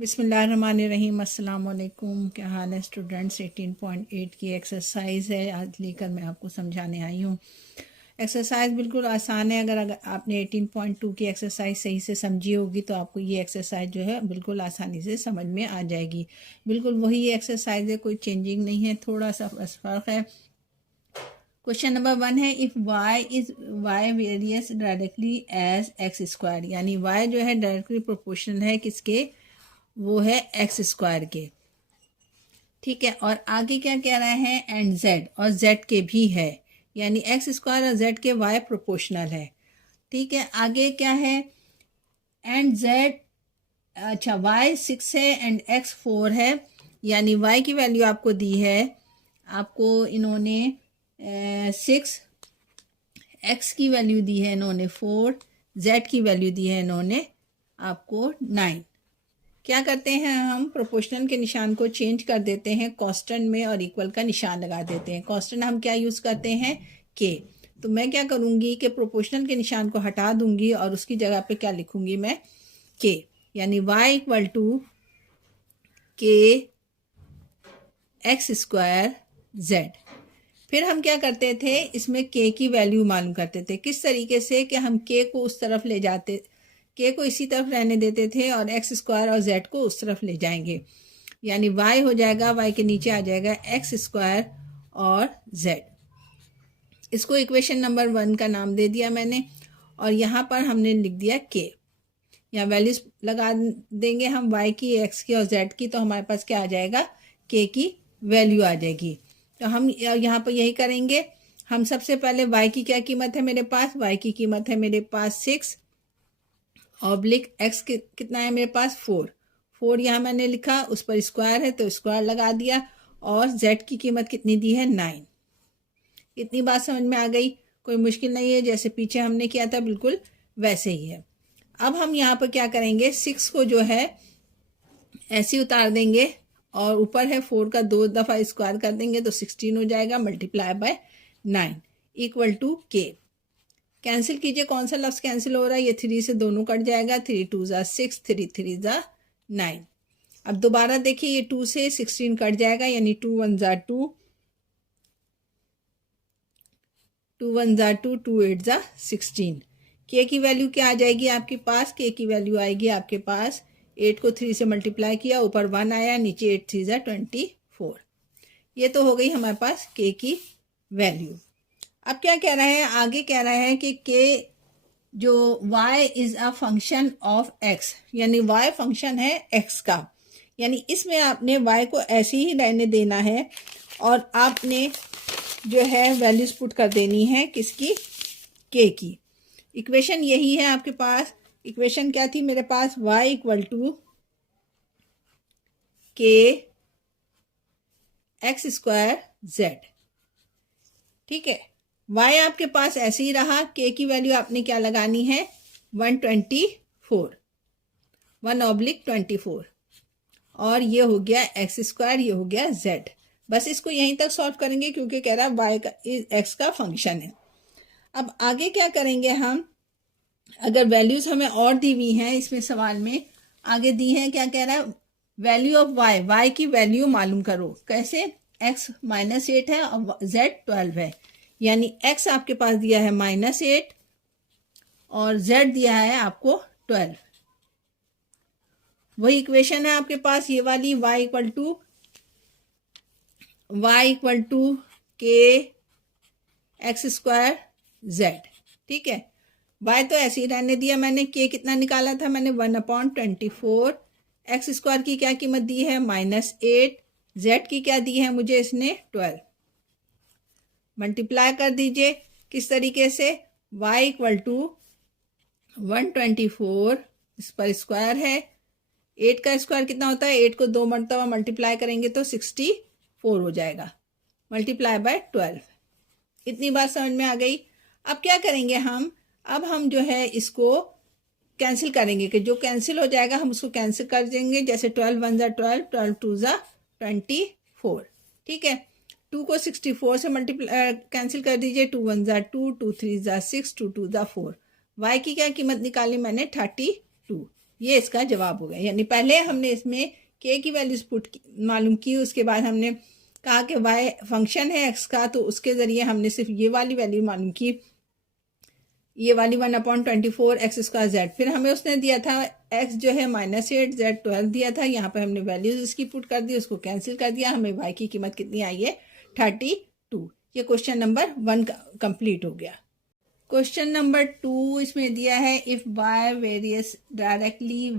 बिस्मिल्लाहिर्रहमानिर्रहीम। अस्सलाम वालेकुम। क्या हाल है स्टूडेंट्स। 18.8 की एक्सरसाइज है आज लेकर मैं आपको समझाने आई हूँ। एक्सरसाइज बिल्कुल आसान है। अगर आपने 18.2 की एक्सरसाइज सही से समझी होगी तो आपको ये एक्सरसाइज जो है बिल्कुल आसानी से समझ में आ जाएगी। बिल्कुल वही एक्सरसाइज है, कोई चेंजिंग नहीं है, थोड़ा सा बस फ़र्क है। क्वेश्चन नंबर 1 है, if y varies directly as x square, यानी y जो है डायरेक्टली प्रोपोर्शनल है किसके, वो है एक्स स्क्वायर के। ठीक है, और आगे क्या कह रहा है, एंड जेड, और जेड के भी है, यानी एक्स स्क्वायर और जेड के वाई प्रोपोर्शनल है। ठीक है, आगे क्या है, एंड जेड, अच्छा वाई 6 है एंड एक्स 4 है, यानी वाई की वैल्यू आपको दी है, आपको इन्होंने 6, एक्स की वैल्यू दी है इन्होंने 4, जेड की वैल्यू दी है इन्होंने आपको 9। क्या करते हैं हम, प्रोपोर्शनल के निशान को चेंज कर देते हैं कांस्टेंट में और इक्वल का निशान लगा देते हैं। कांस्टेंट हम क्या यूज़ करते हैं, के। तो मैं क्या करूँगी कि प्रोपोर्शनल के निशान को हटा दूंगी और उसकी जगह पे क्या लिखूंगी मैं, के, यानी y इक्वल टू के एक्स स्क्वायर जेड। फिर हम क्या करते थे, इसमें k की वैल्यू मालूम करते थे। किस तरीके से कि हम k को उस तरफ ले जाते, k को इसी तरफ रहने देते थे और एक्स स्क्वायर और z को उस तरफ ले जाएंगे, यानी y हो जाएगा, y के नीचे आ जाएगा एक्स स्क्वायर और z। इसको इक्वेशन नंबर 1 का नाम दे दिया मैंने, और यहाँ पर हमने लिख दिया k। यहाँ वैल्यूज लगा देंगे हम y की, x की और z की, तो हमारे पास क्या आ जाएगा, k की वैल्यू आ जाएगी। तो हम यहाँ पर यही करेंगे। हम सबसे पहले y की क्या कीमत है मेरे पास, y की कीमत है मेरे पास 6 ऑब्लिक x कितना है मेरे पास 4 यहाँ मैंने लिखा, उस पर स्क्वायर है तो स्क्वायर लगा दिया, और z की कीमत कितनी दी है 9। इतनी बात समझ में आ गई, कोई मुश्किल नहीं है, जैसे पीछे हमने किया था बिल्कुल वैसे ही है। अब हम यहाँ पर क्या करेंगे, 6 को जो है ऐसे ही उतार देंगे और ऊपर है 4 का 2 दफ़ा स्क्वायर कर देंगे तो 16 हो जाएगा, मल्टीप्लाई बाय 9 इक्वल टू के। कैंसिल कीजिए, कौन सा लफ्ज़ कैंसिल हो रहा है, ये 3 से दोनों कट जाएगा, 3 2 ज़ा 6, 3 3 ज़ा 9। अब दोबारा देखिए, ये 2 से 16 कट जाएगा, यानी 2 1 ज़ा 2, 2 1 ज़ा 2, 2 8 ज़ा 16। के की वैल्यू क्या आ जाएगी आपके पास, के की वैल्यू आएगी आपके पास, 8 को 3 से मल्टीप्लाई किया, ऊपर 1 आया, नीचे 8 3 ज़ा 24। ये तो हो गई हमारे पास के की वैल्यू। अब क्या कह रहा है, आगे कह रहा है कि के जो y is a function of x, यानी y फंक्शन है x का, यानी इसमें आपने y को ऐसे ही रहने देना है और आपने जो है वैल्यूज पुट कर देनी है किसकी, k की। इक्वेशन यही है आपके पास। इक्वेशन क्या थी मेरे पास, y इक्वल टू के एक्स स्क्वायर जेड। ठीक है, y आपके पास ऐसे ही रहा, k की वैल्यू आपने क्या लगानी है, 124, 1/24, और ये हो गया एक्स स्क्वायर, ये हो गया z। बस इसको यहीं तक सॉल्व करेंगे क्योंकि कह रहा है y का x का फंक्शन है। अब आगे क्या करेंगे हम, अगर वैल्यूज हमें और दी हुई हैं इसमें सवाल में, आगे दी है, क्या कह रहा है, वैल्यू ऑफ y की वैल्यू मालूम करो। कैसे, x -8 है और z 12 है, यानी x आपके पास दिया है -8 और z दिया है आपको 12। वही इक्वेशन है आपके पास ये वाली, y इक्वल टू के एक्स स्क्वायर जेड। ठीक है, y तो ऐसे ही रहने दिया मैंने, k कितना निकाला था मैंने, 1/24, एक्स स्क्वायर की क्या कीमत दी है -8, z की क्या दी है मुझे इसने 12। मल्टीप्लाई कर दीजिए किस तरीके से, y इक्वल टू 124, इस पर स्क्वायर है, 8 का स्क्वायर कितना होता है, 8 को 2 मरतबा मल्टीप्लाई करेंगे तो 64 हो जाएगा, मल्टीप्लाई बाय 12। इतनी बात समझ में आ गई। अब क्या करेंगे हम, अब हम जो है इसको कैंसिल करेंगे, कि जो कैंसिल हो जाएगा हम उसको कैंसिल कर देंगे, जैसे 12 1 ज़ा 12, 12 2 ज़ा 24। ठीक है, 2 को 64 से मल्टीप्लाई कैंसिल कर दीजिए, 2 1 ज़ा 2, 2 3 ज़ा 6, 2 2 ज़ा 4, y की क्या कीमत निकाली मैंने 32, ये इसका जवाब हो गया। यानी पहले हमने इसमें k की वैल्यूज मालूम की, उसके बाद हमने कहा कि y फंक्शन है x का, तो उसके ज़रिए हमने सिर्फ ये वाली वैल्यू मालूम की, ये वाली 1/24 एक्स स्क्वायर जेड। फिर हमें उसने दिया था x जो है -8 z 12 दिया था, यहाँ पे हमने वैल्यूज इसकी पुट कर दी, उसको कैंसिल कर दिया, हमें y की कीमत कितनी आई है 32। ये क्वेश्चन नंबर 1 कंप्लीट हो गया। क्वेश्चन नंबर 2 इसमें दिया है if y varies directly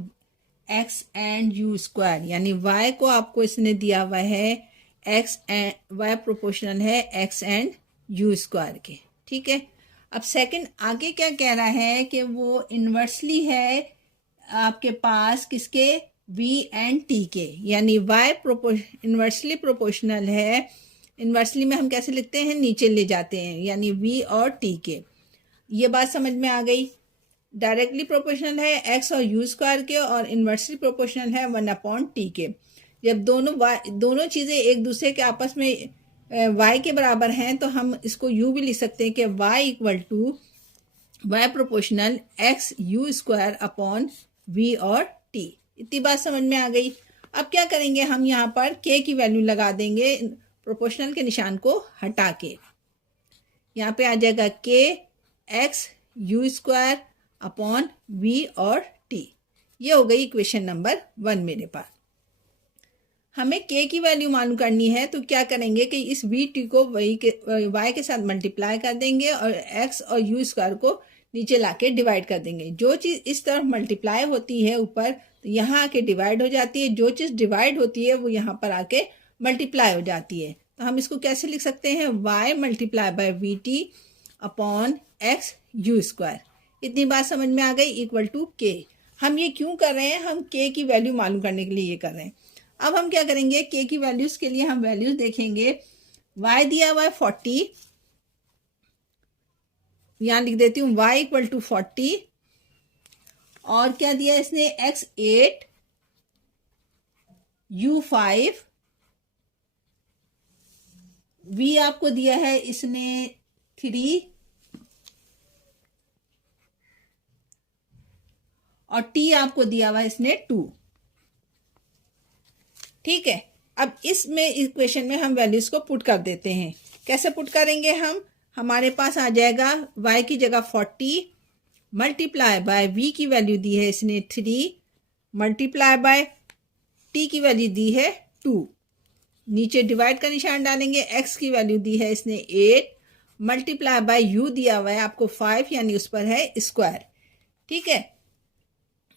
x and u square, यानी y को आपको इसने दिया हुआ है x एंड y प्रोपोर्शनल है x एंड u स्क्वायर के, ठीक है। अब सेकंड आगे क्या कह रहा है कि वो इन्वर्सली है आपके पास किसके, v एंड t के, यानी y इन्वर्सली प्रोपोर्शनल है। इन्वर्सली में हम कैसे लिखते हैं, नीचे ले जाते हैं, यानी v और t के। ये बात समझ में आ गई। डायरेक्टली प्रोपोर्शनल है x और u स्क्वायर के, और इन्वर्सली प्रोपोर्शनल है 1/t के। जब दोनों चीज़ें एक दूसरे के आपस में y के बराबर हैं, तो हम इसको u भी लिख सकते हैं कि y equal to y proportional x u square upon v और t। इतनी बात समझ में आ गई। अब क्या करेंगे, हम यहाँ पर k की वैल्यू लगा देंगे प्रोपोर्शनल के निशान को हटा के। यहाँ पे आ जाएगा k x u square upon v और t। ये हो गई इक्वेशन नंबर 1 मेरे पास। हमें k की वैल्यू मालूम करनी है, तो क्या करेंगे कि इस v t को y के साथ मल्टीप्लाई कर देंगे और x और u स्क्वायर को नीचे लाके डिवाइड कर देंगे। जो चीज़ इस तरफ मल्टीप्लाई होती है ऊपर, तो यहाँ आके डिवाइड हो जाती है, जो चीज़ डिवाइड होती है वो यहाँ पर आके मल्टीप्लाई हो जाती है। तो हम इसको कैसे लिख सकते हैं, y multiply by we T upon x u square. इतनी बात समझ में आ गई, इक्वल टू k। हम ये क्यों कर रहे हैं, हम k की वैल्यू मालूम करने के लिए ये कर रहे हैं। अब हम क्या करेंगे, k की वैल्यूज के लिए हम वैल्यूज देखेंगे। y दिया हुआ है 40, यहाँ लिख देती हूँ y इक्वल टू 40, और क्या दिया इसने x 8 u 5, v आपको दिया है इसने 3 और t आपको दिया हुआ है इसने 2, ठीक है। अब इसमें इक्वेशन में हम वैल्यूज को पुट कर देते हैं। कैसे पुट करेंगे हम, हमारे पास आ जाएगा y की जगह 40 मल्टीप्लाई बाय v की वैल्यू दी है इसने 3 मल्टीप्लाई बाय t की वैल्यू दी है 2, नीचे डिवाइड का निशान डालेंगे, x की वैल्यू दी है इसने 8 मल्टीप्लाई बाय u दिया हुआ है आपको 5, यानी उस पर है स्क्वायर, ठीक है।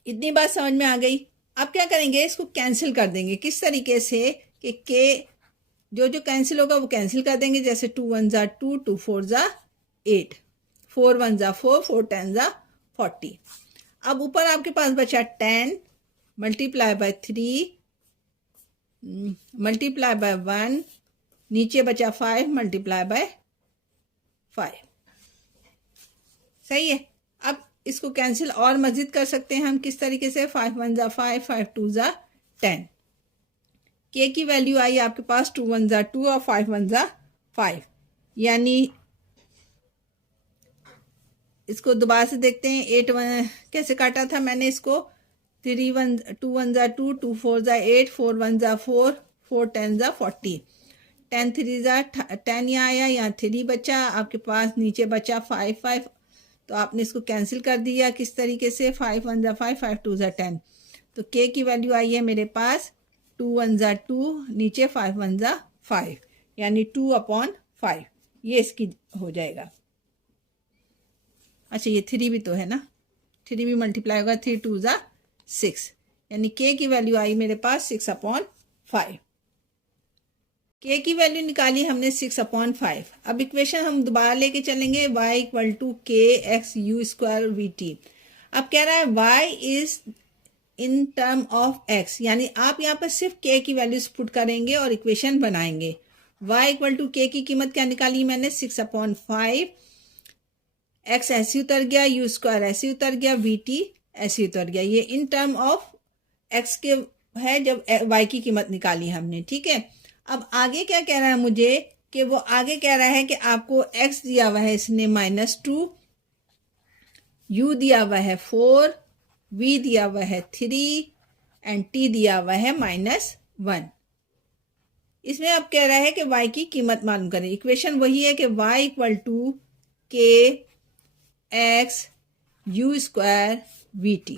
इतनी बात समझ में आ गई। अब क्या करेंगे, इसको कैंसिल कर देंगे। किस तरीके से कि k जो कैंसिल होगा वो कैंसिल कर देंगे, जैसे 2 1 ज़ा 2, 2 4 ज़ा 8, 4 1 ज़ा 4, 4 10 ज़ा 40। अब ऊपर आपके पास बचा 10 मल्टीप्लाई बाय 3 मल्टीप्लाई बाय 1, नीचे बचा 5 मल्टीप्लाई बाय 5, सही है। अब इसको कैंसिल और मजीद कर सकते हैं हम, किस तरीके से, 5 1 ज़ा 5, 5 2 ज़ा 10। k की वैल्यू आई आपके पास 2 1 ज़ा 2 और 5 1 ज़ा 5, यानी इसको दोबारा से देखते हैं। 8 1 कैसे काटा था मैंने इसको, 3 1 2 1 ज़ा 2, 2 4 ज़ा 8, 4 1 ज़ा 4, 4 10 ज़ा 40, 10 3 ज़ा 10 यहाँ आया, यहाँ 3 बचा आपके पास, नीचे बचा 5 5, तो आपने इसको कैंसिल कर दिया। किस तरीके से, 5 1 ज़ा 5, 5 2 ज़ा 10, तो k की वैल्यू आई है मेरे पास 2 1 ज़ा 2, नीचे 5 1 ज़ा 5, यानी 2/5, ये इसकी हो जाएगा। अच्छा ये 3 भी तो है ना, 3 भी मल्टीप्लाई होगा, 3 2 ज़ा 6, यानी k की वैल्यू आई मेरे पास 6/5। k की वैल्यू निकाली हमने 6/5। अब इक्वेशन हम दोबारा लेके चलेंगे, y equal to k x u square v t. अब कह रहा है y is in term of x, यानी आप यहाँ पर सिर्फ k की वैल्यूज पुट करेंगे और इक्वेशन बनाएंगे। y इक्वल टू k की कीमत क्या निकाली मैंने, 6/5, x ऐसे उतर गया, u स्क्वायर ऐसे उतर गया, वी टी ऐसे उतर गया। ये इन टर्म ऑफ x के है जब y की कीमत निकाली हमने, ठीक है। अब आगे क्या कह रहा है मुझे, कि वो आगे कह रहा है कि आपको x दिया हुआ है इसने -2 u दिया हुआ है 4, v दिया हुआ है 3 एंड t दिया हुआ है -1। इसमें अब कह रहा है कि y की कीमत मालूम करें। इक्वेशन वही है कि y इक्वल टू के x you square v T.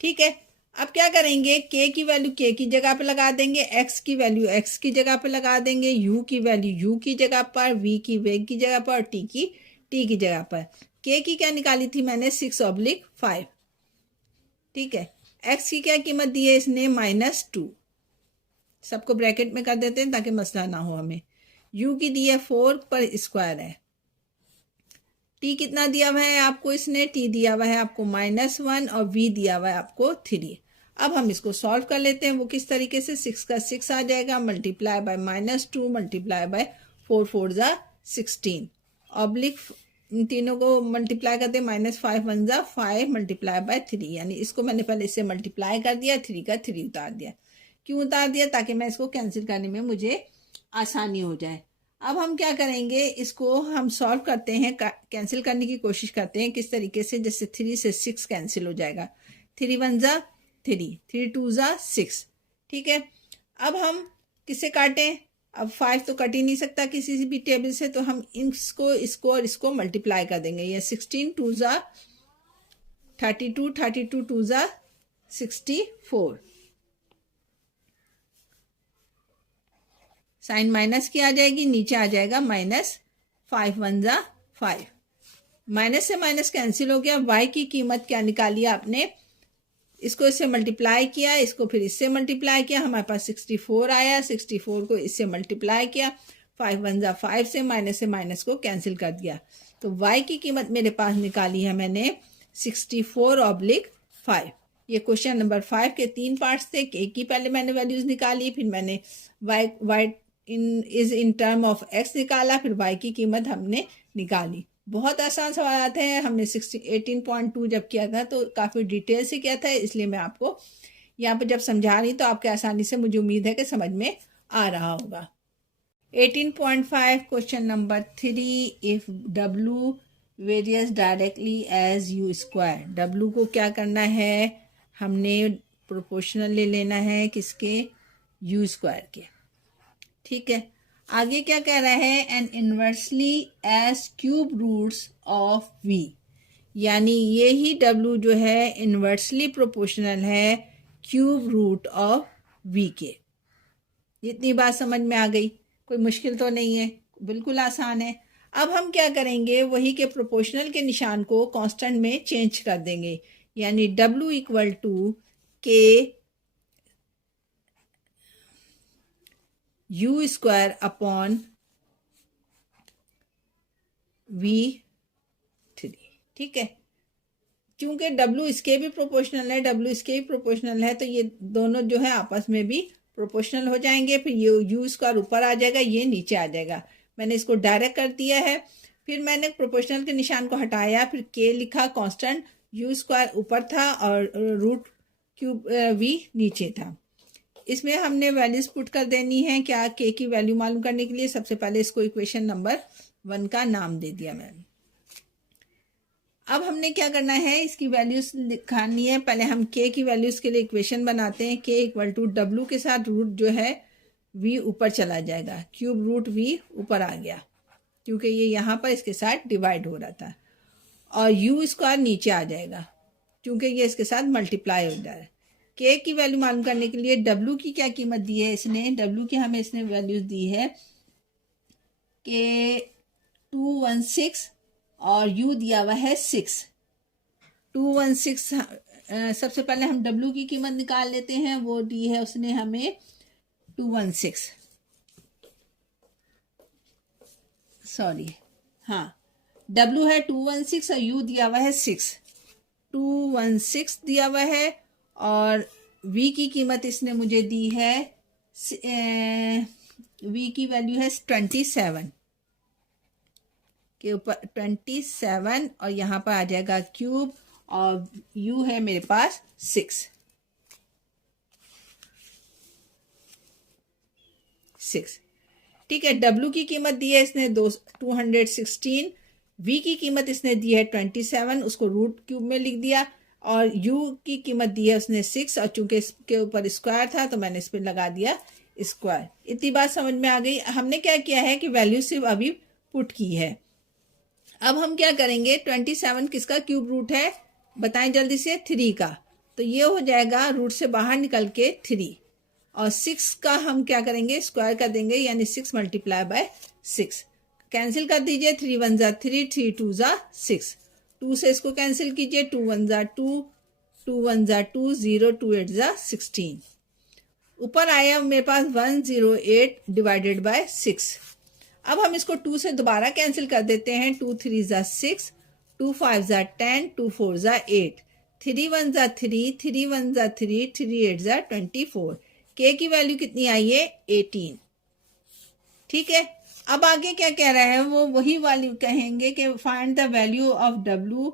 ठीक है, अब क्या करेंगे, k की वैल्यू k की जगह पे लगा देंगे, x की वैल्यू x की जगह पे लगा देंगे, u की वैल्यू u की जगह पर, v की v की जगह पर और t की t की जगह पर। k की क्या निकाली थी मैंने 6/5। ठीक है, x की क्या कीमत दी है इसने -2। सबको ब्रैकेट में कर देते हैं ताकि मसला ना हो हमें। u की दी है 4 पर स्क्वायर है। t कितना दिया हुआ है आपको इसने, t दिया हुआ है आपको -1 और v दिया हुआ है आपको 3। अब हम इसको सॉल्व कर लेते हैं। वो किस तरीके से, 6 का 6 आ जाएगा, मल्टीप्लाई बाय -2 मल्टीप्लाई बाय 4 4 ज़ा 16 ऑब्लिक इन तीनों को मल्टीप्लाई करते हैं, -5 1 ज़ा 5 मल्टीप्लाई बाय 3। यानी इसको मैंने पहले इससे मल्टीप्लाई कर दिया, 3 का 3 उतार दिया। क्यों उतार दिया, ताकि मैं इसको कैंसिल करने में मुझे आसानी हो जाए। अब हम क्या करेंगे, इसको हम सॉल्व करते हैं, कैंसिल करने की कोशिश करते हैं किस तरीके से, जैसे 3 से 6 कैंसिल हो जाएगा, 3 1 ज़ा 3, 3 2 ज़ा 6। ठीक है, अब हम किससे काटें, अब 5 तो कट ही नहीं सकता किसी भी टेबल से, तो हम इसको और इसको मल्टीप्लाई कर देंगे। ये 16 2 ज़ा 32, 32 2 ज़ा 64। साइन माइनस की आ जाएगी, नीचे आ जाएगा -5 1 ज़ा 5। माइनस से माइनस कैंसिल हो गया। y की कीमत क्या निकाली आपने, इसको इससे मल्टीप्लाई किया, इसको फिर इससे मल्टीप्लाई किया, हमारे पास 64 आया। 64 को इससे मल्टीप्लाई किया, 5 1 ज़ा 5 से माइनस को कैंसिल कर दिया। तो y की कीमत मेरे पास निकाली है मैंने 64/5। ये क्वेश्चन नंबर 5 के 3 पार्ट्स थे। k की पहले मैंने वैल्यूज निकाली, फिर मैंने y in term of x निकाला, फिर y की कीमत हमने निकाली। बहुत आसान सवाल आते हैं। हमने 18.2 जब किया था तो काफ़ी डिटेल से किया था, इसलिए मैं आपको यहाँ पर जब समझा रही तो आपके आसानी से, मुझे उम्मीद है कि समझ में आ रहा होगा। 18.5 question number 3, if w varies directly as u square. w को क्या करना है, हमने प्रोपोर्शनल ले लेना है किसके, u स्क्वायर के। ठीक है, आगे क्या कह रहा है, and inversely as cube roots of v। यानी ये ही w जो है इनवर्सली प्रोपोर्शनल है क्यूब रूट ऑफ v के। इतनी बात समझ में आ गई, कोई मुश्किल तो नहीं है, बिल्कुल आसान है। अब हम क्या करेंगे, वही के प्रोपोर्शनल के निशान को कांस्टेंट में चेंज कर देंगे। यानी w इक्वल टू के u स्क्वायर अपॉन v3। ठीक है, क्योंकि w इसके भी प्रोपोर्शनल है, w इसके भी प्रोपोर्शनल है, तो ये दोनों जो है आपस में भी प्रोपोर्शनल हो जाएंगे। फिर ये u स्क्वायर ऊपर आ जाएगा, ये नीचे आ जाएगा। मैंने इसको डायरेक्ट कर दिया है। फिर मैंने प्रोपोर्शनल के निशान को हटाया, फिर k लिखा कांस्टेंट, u स्क्वायर ऊपर था और रूट क्यूब v नीचे था। इसमें हमने वैल्यूज पुट कर देनी है। क्या, k की वैल्यू मालूम करने के लिए सबसे पहले इसको इक्वेशन नंबर 1 का नाम दे दिया मैंने। अब हमने क्या करना है, इसकी वैल्यूज दिखानी है। पहले हम k की वैल्यूज के लिए इक्वेशन बनाते हैं। k इक्वल टू w के साथ रूट जो है v ऊपर चला जाएगा, क्यूब रूट v ऊपर आ गया क्योंकि ये यहाँ पर इसके साथ डिवाइड हो रहा था, और u स्क्वायर नीचे आ जाएगा क्योंकि ये इसके साथ मल्टीप्लाई हो जा रहा है। k की वैल्यू मालूम करने के लिए w की क्या कीमत दी है इसने, w की हमें इसने वैल्यूज दी है कि 216 और u दिया हुआ है 6। 216 सबसे पहले हम w की कीमत निकाल लेते हैं। वो दी है उसने हमें 216, सॉरी हाँ, w है 216 और u दिया हुआ है 6। 216 दिया हुआ है और v की कीमत इसने मुझे दी है, v की वैल्यू है 27 के ऊपर 27, और यहाँ पर आ जाएगा क्यूब, और u है मेरे पास 6। ठीक है, w की कीमत दी है इसने 216, v की कीमत इसने दी है 27, उसको रूट क्यूब में लिख दिया, और u की कीमत दी है उसने 6, और चूंकि इसके ऊपर स्क्वायर था तो मैंने इस पर लगा दिया स्क्वायर। इतनी बात समझ में आ गई। हमने क्या किया है कि वैल्यू सिर्फ अभी पुट की है। अब हम क्या करेंगे, 27 किसका क्यूब रूट है बताएं जल्दी से, 3 का, तो ये हो जाएगा रूट से बाहर निकल के 3, और 6 का हम क्या करेंगे, स्क्वायर कर देंगे, यानी 6 मल्टीप्लाई बाय 6। कैंसिल कर दीजिए, 3 1 ज़ा 3, 3 2 ज़ा 6, 2 से इसको कैंसिल कीजिए, 2 1 ज़ा 2, 2 1 ज़ा 2, 0 2 8 ज़ा 16। ऊपर आया मेरे पास 108 डिवाइडेड बाय 6। अब हम इसको 2 से दोबारा कैंसिल कर देते हैं, 2 3 ज़ा 6, 2 5 ज़ा 10, 2 4 ज़ा 8, 3 1 ज़ा 3, 3 1 ज़ा 3, 3 8 ज़ा 24। के की वैल्यू कितनी आई है, 18। ठीक है, अब आगे क्या कह रहा है, वो वही वाली कहेंगे कि find the value of W.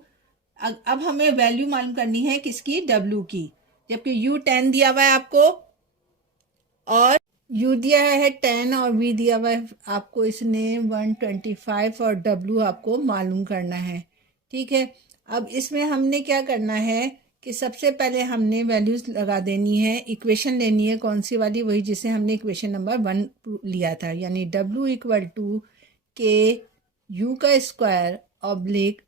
अब हमें वैल्यू मालूम करनी है किसकी, डब्ल्यू की, जबकि यू 10 दिया हुआ है आपको, और u दिया है 10, और v दिया हुआ है आपको इसने 125, और w आपको मालूम करना है। ठीक है, अब इसमें हमने क्या करना है कि सबसे पहले हमने वैल्यूज लगा देनी है, इक्वेशन लेनी है, कौन सी वाली, वही जिसे हमने इक्वेशन नंबर 1 लिया था, यानी w equal to k u का square oblique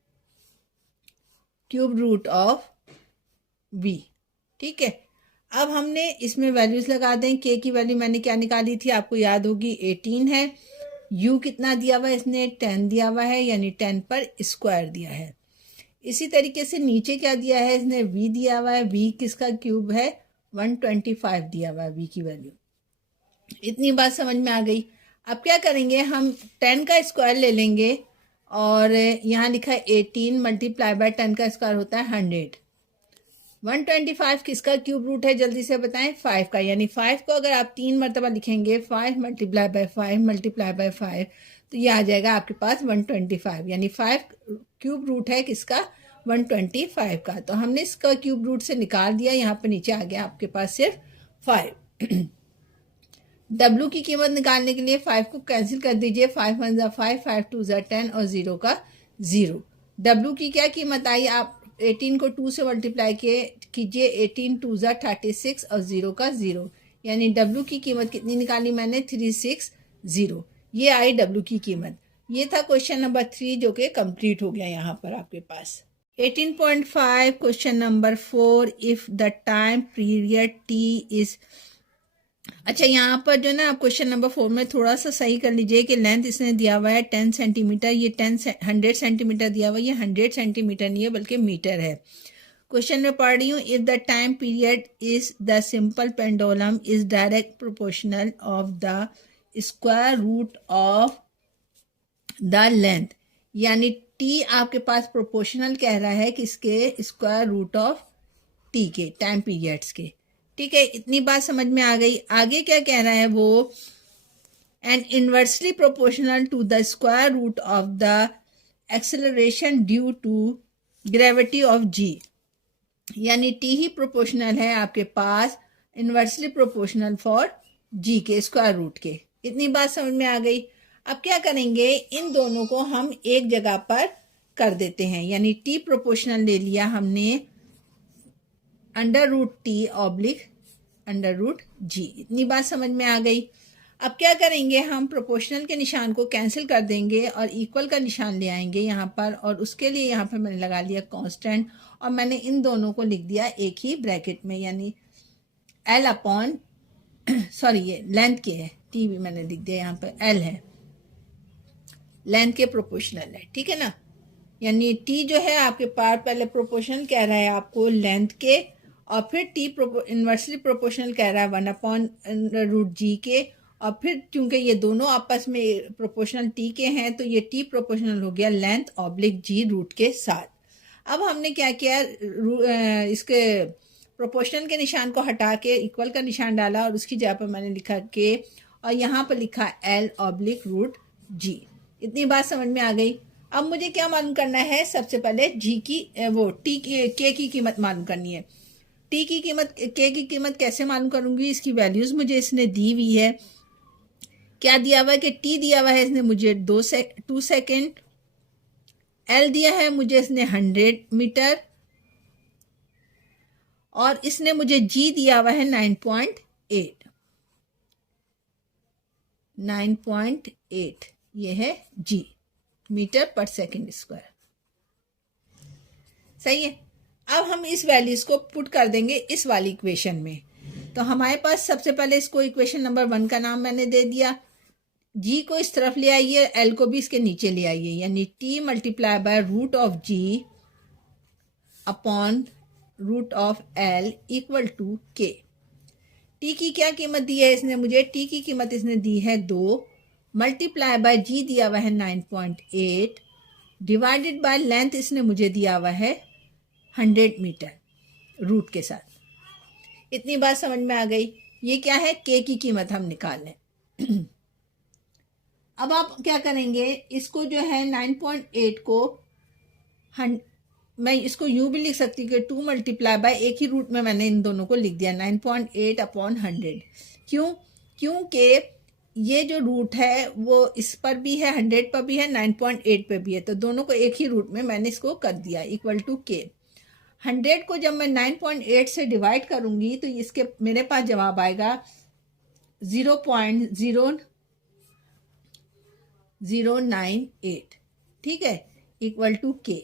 cube root of v। ठीक है, अब हमने इसमें वैल्यूज लगा दें। के की वैल्यू मैंने क्या निकाली थी आपको याद होगी, 18 है। यू कितना दिया हुआ है इसने, 10 दिया हुआ है, यानी 10 पर स्क्वायर दिया है। इसी तरीके से नीचे क्या दिया है इसने, वी दिया हुआ है, वी किसका क्यूब है, 125 दिया हुआ है वी की वैल्यू। इतनी बात समझ में आ गई। अब क्या करेंगे, हम 10 का स्क्वायर ले लेंगे, और यहाँ लिखा है 18 मल्टीप्लाई बाय 10 का स्क्वायर होता है 100। 125 किसका क्यूब रूट है जल्दी से बताएं, 5 का, यानी 5 को अगर आप 3 मरतबा लिखेंगे, 5 मल्टीप्लाई बाय 5 मल्टीप्लाई बाय 5, तो ये आ जाएगा आपके पास 125, यानी 5 क्यूब रूट है किसका, 125 का। तो हमने इसका क्यूब रूट से निकाल दिया, यहाँ पर नीचे आ गया आपके पास सिर्फ 5। W की कीमत निकालने के लिए 5 को कैंसिल कर दीजिए, 5 1 ज़ा 5, 5 2 ज़ा 10, और 0 का 0। W की क्या कीमत आई, आप 18 को 2 से मल्टीप्लाई कीजिए, 18 2 ज़ा 36, और 0 का 0, यानी W की कीमत कितनी निकाली मैंने, 360। ये आई W की कीमत। ये था क्वेश्चन नंबर 3 जो कि कंप्लीट हो गया यहाँ पर आपके पास। 18.5 question number 4, if the time period T is, अच्छा यहाँ पर जो ना आप क्वेश्चन नंबर 4 में थोड़ा सा सही कर लीजिए कि लेंथ इसने दिया हुआ है 10 सेंटीमीटर, ये 100 सेंटीमीटर दिया हुआ है, ये 100 सेंटीमीटर नहीं है बल्कि मीटर है। क्वेश्चन में पढ़ रही हूँ, if the time period is the simple pendulum is direct proportional of the square root of the length, यानी टी आपके पास प्रोपोर्शनल कह रहा है किसके, स्क्वायर रूट ऑफ टी के, टाइम पीरियड्स के। ठीक है, इतनी बात समझ में आ गई। आगे क्या कह रहा है वो, and inversely proportional to the square root of the acceleration due to gravity of g, यानी टी ही प्रोपोर्शनल है आपके पास, इनवर्सली प्रोपोर्शनल फॉर जी के स्क्वायर रूट के। इतनी बात समझ में आ गई। अब क्या करेंगे, इन दोनों को हम एक जगह पर कर देते हैं, यानी टी प्रोपोर्शनल ले लिया हमने, under root T oblique under root g. इतनी बात समझ में आ गई। अब क्या करेंगे, हम प्रोपोर्शनल के निशान को कैंसिल कर देंगे और इक्वल का निशान ले आएंगे यहाँ पर, और उसके लिए यहाँ पर मैंने लगा लिया कांस्टेंट, और मैंने इन दोनों को लिख दिया एक ही ब्रैकेट में, यानी एल अपॉन सॉरी ये लेंथ के है, टी भी मैंने लिख दिया यहाँ पर, एल है, लेंथ के प्रोपोर्शनल है। ठीक है ना, यानी टी जो है आपके पास पहले प्रोपोर्शनल कह रहा है आपको लेंथ के, और फिर टी इनवर्सली प्रोपोर्शनल कह रहा है 1 अपॉन रूट जी के, और फिर क्योंकि ये दोनों आपस में प्रोपोर्शनल टी के हैं तो ये टी प्रोपोर्शनल हो गया लेंथ ऑब्लिक जी रूट के साथ। अब हमने क्या किया, इसके प्रोपोर्शनल के निशान को हटा के इक्वल का निशान डाला, और उसकी जगह पर मैंने लिखा के, और यहाँ पर लिखा एल ऑब्लिक रूट जी। इतनी बात समझ में आ गई। अब मुझे क्या मालूम करना है, सबसे पहले जी की वो टी की के की कीमत मालूम करनी है। टी की कीमत, के की कीमत कैसे मालूम करूंगी, इसकी वैल्यूज मुझे इसने दी हुई है। क्या दिया हुआ है कि टी दिया हुआ है इसने मुझे 2 सेकेंड, एल दिया है मुझे इसने 100 मीटर और इसने मुझे जी दिया हुआ है 9.8 ये है जी, मीटर पर सेकंड स्क्वायर। सही है। अब हम इस वैल्यूज को पुट कर देंगे इस वाली इक्वेशन में। तो हमारे पास सबसे पहले इसको इक्वेशन नंबर 1 का नाम मैंने दे दिया। जी को इस तरफ ले आइए, एल को भी इसके नीचे ले आइए, यानी t multiply by root of g upon root of l equal to k. T की क्या कीमत दी है इसने मुझे? टी की कीमत इसने दी है 2 मल्टीप्लाई बाय जी दिया हुआ है 9.8 डिवाइडेड बाय लेंथ इसने मुझे दिया हुआ है 100 मीटर रूट के साथ। इतनी बात समझ में आ गई। ये क्या है? के की कीमत हम निकाल लें। अब आप क्या करेंगे, इसको जो है 9.8 को मैं इसको यूं भी लिख सकती हूँ कि 2 मल्टीप्लाई बाय एक ही रूट में मैंने इन दोनों को लिख दिया 9.8 अपॉन 100। क्योंकि ये जो रूट है वो इस पर भी है, 100 पर भी है, 9.8 पे भी है, तो दोनों को एक ही रूट में मैंने इसको कर दिया इक्वल टू के। 100 को जब मैं 9.8 से डिवाइड करूंगी तो इसके मेरे पास जवाब आएगा 0.098, ठीक है, इक्वल टू के।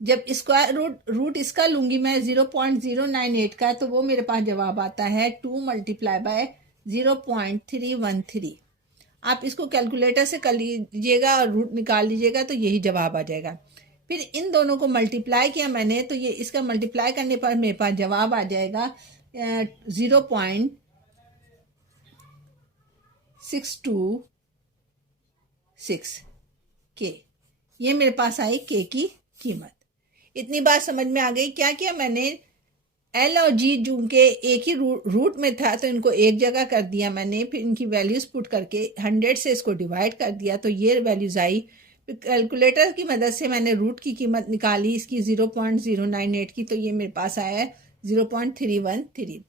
जब स्क्वायर रूट इसका लूंगी मैं 0.098 का, तो वो मेरे पास जवाब आता है 2 मल्टीप्लाई बाय 0.313। आप इसको कैलकुलेटर से कर लीजिएगा और रूट निकाल लीजिएगा तो यही जवाब आ जाएगा। फिर इन दोनों को मल्टीप्लाई किया मैंने, तो ये इसका मल्टीप्लाई करने पर मेरे पास जवाब आ जाएगा 0.626 के। ये मेरे पास आई के की कीमत। इतनी बात समझ में आ गई। क्या किया मैंने, एल और जी जो के एक ही रूट में था तो इनको एक जगह कर दिया मैंने, फिर इनकी वैल्यूज पुट करके 100 से इसको डिवाइड कर दिया तो ये वैल्यूज आई। फिर कैलकुलेटर की मदद से मैंने रूट की कीमत निकाली इसकी 0.098 की, तो ये मेरे पास आया है 0.313।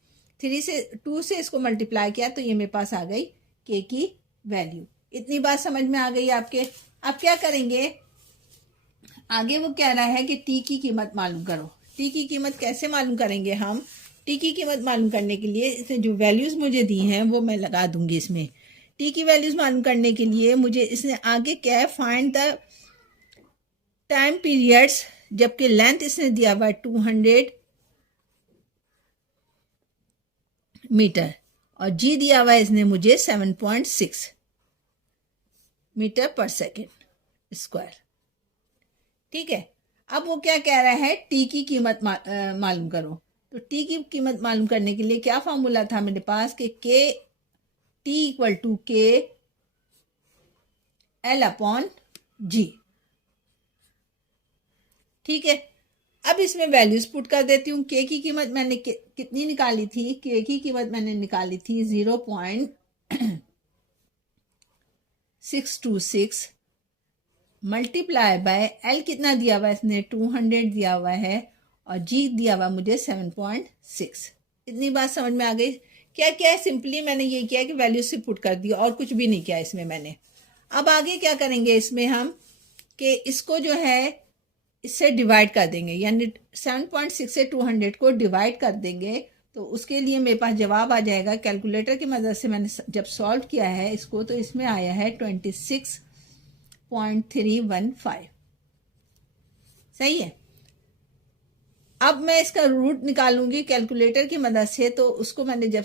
2 से इसको मल्टीप्लाई किया तो ये मेरे पास आ गई के की वैल्यू। इतनी बात समझ में आ गई आपके। अब क्या करेंगे आगे, वो कह रहा है कि टी की कीमत मालूम करो। टी की कीमत कैसे मालूम करेंगे हम? टी की कीमत मालूम करने के लिए इसने जो वैल्यूज़ मुझे दी हैं वो मैं लगा दूंगी इसमें। टी की वैल्यूज़ मालूम करने के लिए मुझे इसने आगे क्या है, फाइंड द टाइम पीरियड्स, जबकि लेंथ इसने दिया हुआ 200 मीटर और जी दिया हुआ है इसने मुझे 7.6 मीटर पर सेकेंड स्क्वायर, ठीक है। अब वो क्या कह रहा है, टी की कीमत मालूम करो। तो टी की कीमत मालूम करने के लिए क्या फार्मूला था मेरे पास कि के टी इक्वल टू के एल अपॉन जी, ठीक है। अब इसमें वैल्यूज पुट कर देती हूँ। के की कीमत मैंने कितनी निकाली थी? के की कीमत मैंने निकाली थी 0.626 मल्टीप्लाई बाय एल कितना दिया हुआ है इसने 200 दिया हुआ है और जी दिया हुआ मुझे 7.6। इतनी बात समझ में आ गई। क्या क्या है, सिंपली मैंने ये किया कि वैल्यू से पुट कर दिया और कुछ भी नहीं किया इसमें मैंने। अब आगे क्या करेंगे इसमें हम कि इसको जो है इससे डिवाइड कर देंगे, यानी 7.6 से 200 को डिवाइड कर देंगे तो उसके लिए मेरे पास जवाब आ जाएगा। कैलकुलेटर की मदद से मैंने जब सॉल्व किया है इसको तो इसमें आया है 26.315। सही है। अब मैं इसका रूट निकालूंगी कैलकुलेटर की मदद से, तो उसको मैंने जब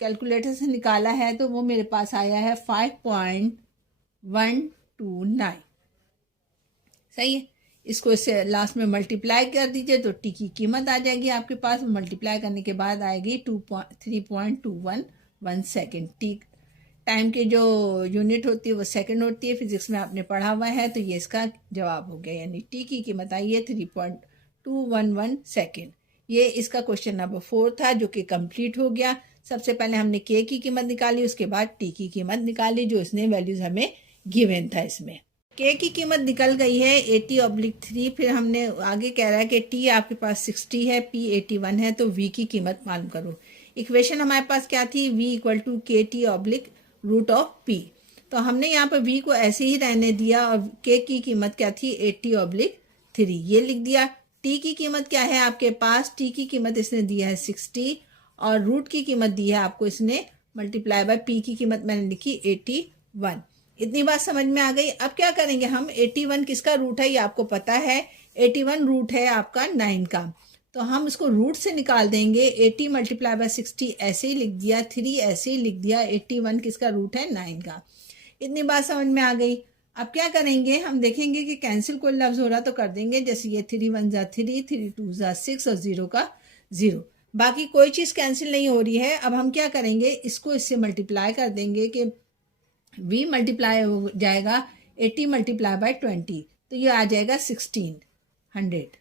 कैलकुलेटर से निकाला है तो वो मेरे पास आया है 5.129। सही है। इसको इससे लास्ट में मल्टीप्लाई कर दीजिए तो टी की कीमत आ जाएगी आपके पास। मल्टीप्लाई करने के बाद आएगी 3.211 सेकेंड। टी टाइम के जो यूनिट होती है वो सेकंड होती है, फिजिक्स में आपने पढ़ा हुआ है, तो ये इसका जवाब हो गया। यानी टी की कीमत आई है 3.211 सेकेंड। ये इसका क्वेश्चन नंबर 4 था जो कि कंप्लीट हो गया। सबसे पहले हमने के की कीमत निकाली, उसके बाद टी की कीमत निकाली जो इसने वैल्यूज हमें गिवन था। इसमें के की कीमत निकल गई है 80/3। फिर हमने आगे कह रहा है कि टी आपके पास 60 है, पी 81 है, तो वी की कीमत मालूम करो। इक्वेशन हमारे पास क्या थी? V equal to k t oblique root of p. तो हमने यहाँ पर v को ऐसे ही रहने दिया और k की कीमत क्या थी 80/3, ये लिख दिया। t की कीमत क्या है आपके पास, t की कीमत इसने दी है 60 और रूट की कीमत दी है आपको इसने मल्टीप्लाई बाय p की कीमत मैंने लिखी 81। इतनी बात समझ में आ गई। अब क्या करेंगे हम, 81 किसका रूट है ये आपको पता है, 81 रूट है आपका 9 का, तो हम इसको रूट से निकाल देंगे। 80 मल्टीप्लाई बाय 60 ऐसे ही लिख दिया, 3 ऐसे ही लिख दिया, 81 किसका रूट है 9 का। इतनी बात समझ में आ गई। अब क्या करेंगे, हम देखेंगे कि कैंसिल कोई लफ्ज़ हो रहा तो कर देंगे, जैसे ये 3 1 ज़ा 3, 3 2 ज़ा 6 और 0 का 0, बाकी कोई चीज़ कैंसिल नहीं हो रही है। अब हम क्या करेंगे, इसको इससे मल्टीप्लाई कर देंगे कि v मल्टीप्लाई हो जाएगा 80 मल्टीप्लाई बाय 20, तो ये आ जाएगा 1600,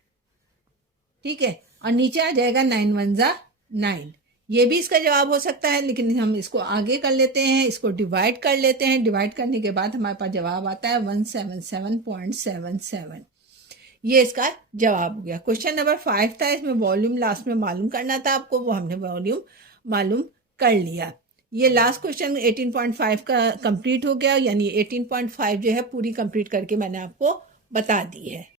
ठीक है, और नीचे आ जाएगा 9 1 ज़ा 9। ये भी इसका जवाब हो सकता है, लेकिन हम इसको आगे कर लेते हैं, इसको डिवाइड कर लेते हैं। डिवाइड करने के बाद हमारे पास जवाब आता है 177.77। ये इसका जवाब हो गया। क्वेश्चन नंबर 5 था, इसमें वॉल्यूम लास्ट में मालूम करना था आपको, वो हमने वॉल्यूम मालूम कर लिया। ये लास्ट क्वेश्चन 18.5 का कंप्लीट हो गया, यानी 18.5 जो है पूरी कंप्लीट करके मैंने आपको बता दी है।